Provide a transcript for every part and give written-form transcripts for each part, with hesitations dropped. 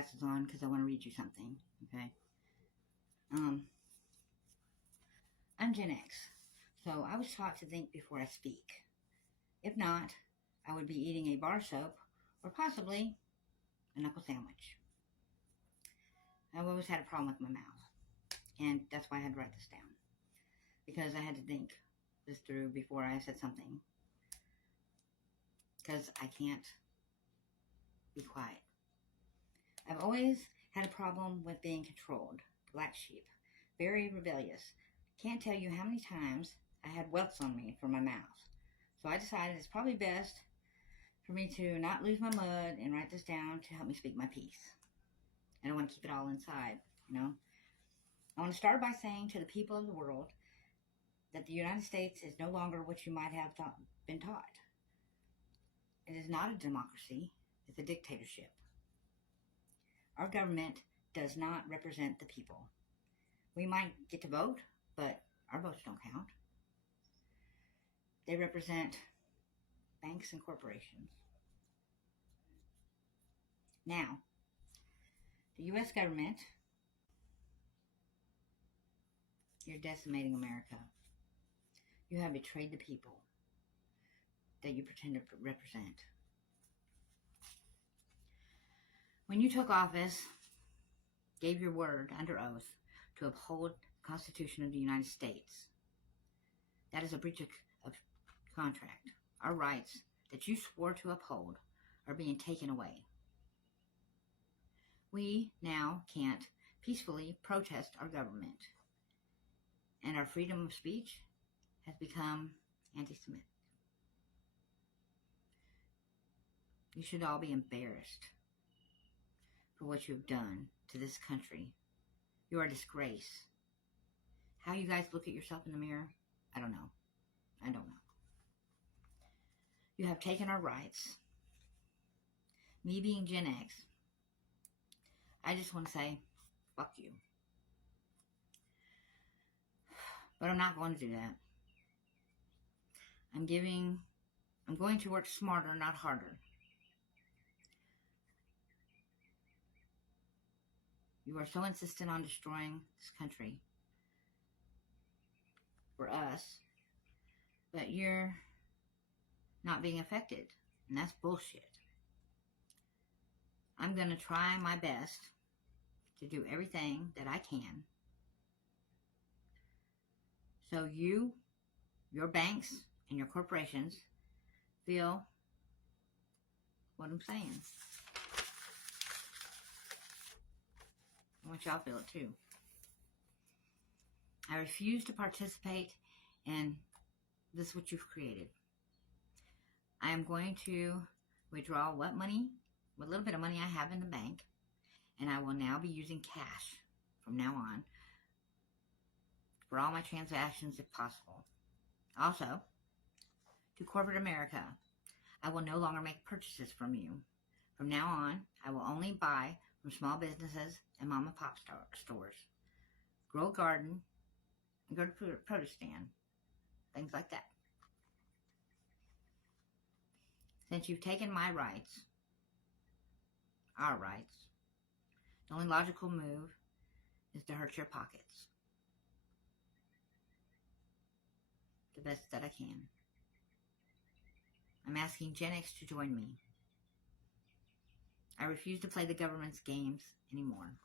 glasses on because I want to read you something, okay? I'm Gen X, so I was taught to think before I speak. If not, I would be eating a bar soap or possibly a knuckle sandwich. I've always had a problem with my mouth, and that's why I had to write this down, because I had to think this through before I said something, because I can't be quiet. I've always had a problem with being controlled. Black sheep. Very rebellious. Can't tell you how many times I had welts on me from my mouth. So I decided it's probably best for me to not lose my mud and write this down to help me speak my piece. I don't want to keep it all inside, you know. I want to start by saying to the people of the world that the United States is no longer what you might have been taught. It is not a democracy. It's a dictatorship. Our government does not represent the people. We might get to vote, but our votes don't count. They represent banks and corporations. Now, the U.S. government, you're decimating America. You have betrayed the people that you pretend to represent. When you took office, gave your word under oath to uphold the Constitution of the United States. That is a breach of contract. Our rights that you swore to uphold are being taken away. We now can't peacefully protest our government, and our freedom of speech has become anti-Semitic. You should all be embarrassed for what you've done to this country. You are a disgrace. How you guys look at yourself in the mirror, I don't know. I don't know. You have taken our rights. Me being Gen X, I just want to say, fuck you. But I'm not going to do that. I'm going to work smarter, not harder. You are so insistent on destroying this country for us, but you're not being affected, and that's bullshit. I'm going to try my best to do everything that I can so you, your banks, and your corporations feel what I'm saying. I want y'all to feel it too. I refuse to participate in this what you've created. I am going to withdraw what little bit of money I have in the bank, and I will now be using cash from now on for all my transactions if possible. Also, to corporate America, I will no longer make purchases from you. From now on, I will only buy from small businesses and mom and pop stores. Grow a garden and go to a produce stand. Things like that. Since you've taken my rights, our rights, the only logical move is to hurt your pockets. The best that I can. I'm asking Gen X to join me. I refuse to play the government's games anymore.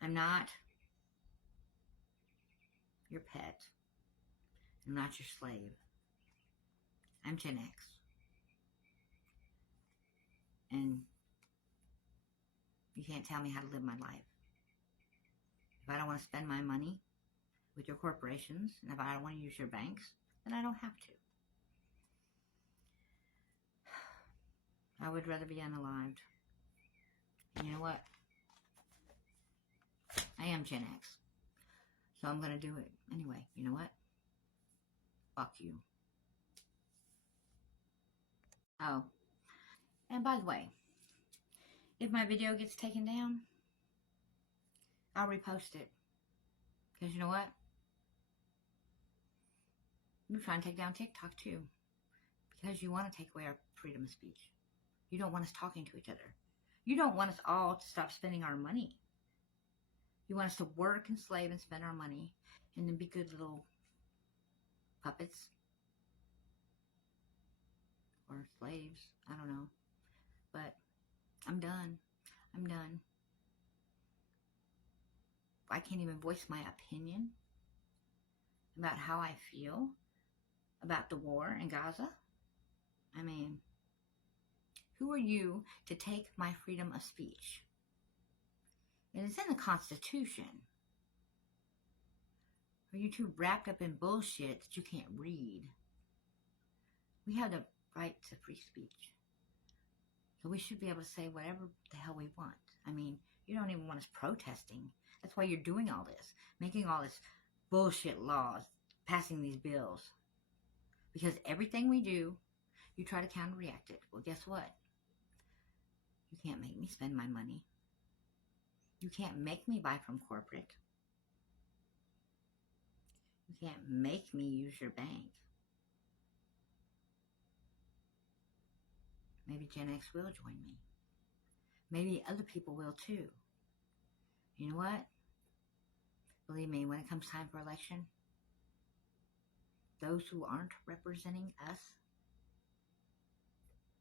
I'm not your pet. I'm not your slave. I'm Gen X. And you can't tell me how to live my life. If I don't want to spend my money with your corporations, and if I don't want to use your banks, then I don't have to. I would rather be unalived. And you know what? I am Gen X. So I'm going to do it anyway. You know what? Fuck you. Oh. And by the way, if my video gets taken down, I'll repost it. Because you know what? You're trying to take down TikTok too. Because you want to take away our freedom of speech. You don't want us talking to each other. You don't want us all to stop spending our money. You want us to work and slave and spend our money and then be good little puppets or slaves. I don't know. But I'm done. I'm done. I can't even voice my opinion about how I feel about the war in Gaza. I mean, who are you to take my freedom of speech? It is in the Constitution. Are you too wrapped up in bullshit that you can't read? We have the right to free speech. So we should be able to say whatever the hell we want. I mean, you don't even want us protesting. That's why you're doing all this, making all this bullshit laws, passing these bills. Because everything we do, you try to counteract it. Well, guess what? You can't make me spend my money. You can't make me buy from corporate. You can't make me use your bank. Maybe Gen X will join me. Maybe other people will too. You know what? Believe me, when it comes time for election, those who aren't representing us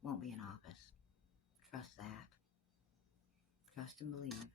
won't be in office. Trust that. Trust and believe.